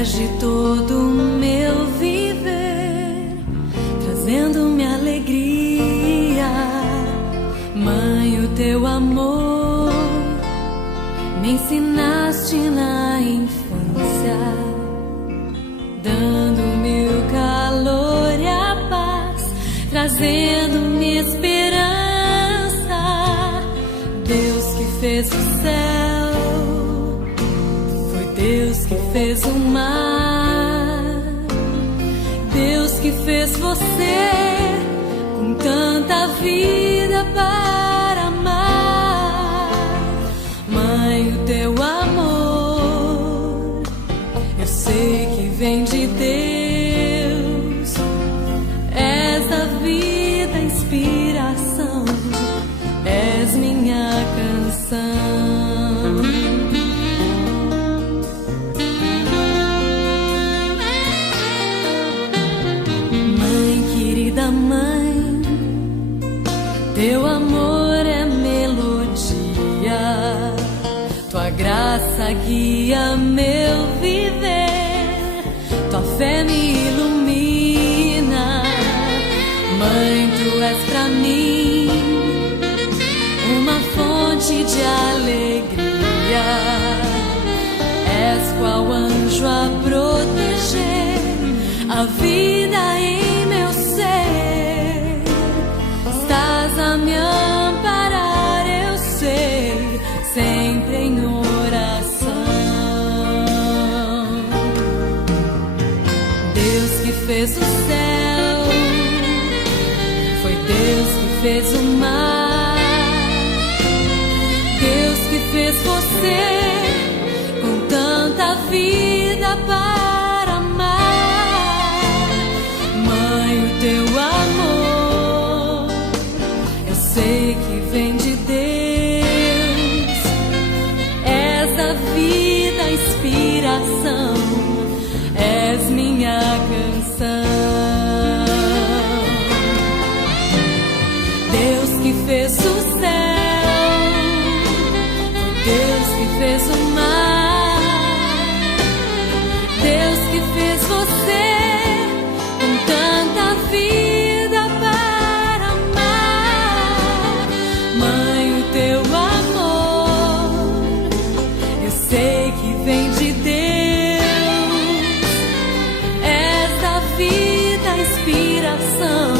és de todo o meu viver, trazendo-me alegria. Mãe, o teu amor me ensinaste na infância, dando-me o calor e a paz, trazendo-me esperança. Deus que fez o céu, foi Deus que fez o mar, Deus que fez você com tanta vida para amar. Mãe, o teu amor, eu sei que vem de Deus. És a vida, a inspiração, és minha canção. Mãe, querida mãe, teu amor é melodia, tua graça guia meu viver, tua fé me ilumina. Mãe, tu és pra mim uma fonte de alegria, és qual anjo a proteger a vida em meu ser. Estás a me amparar, eu sei, sempre em oração. Deus que fez o céu, foi Deus que fez o mar, Deus que fez você com tanta vida para amar. Mãe, o teu amor, eu sei que vem de Deus. És a vida, a inspiração, és minha canção. Deus que fez o céu, Deus que fez o mar, Deus que fez você com tanta vida para amar. Mãe, o teu amor, eu sei que vem de Deus. És a vida, a inspiração,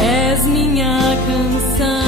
és minha canção.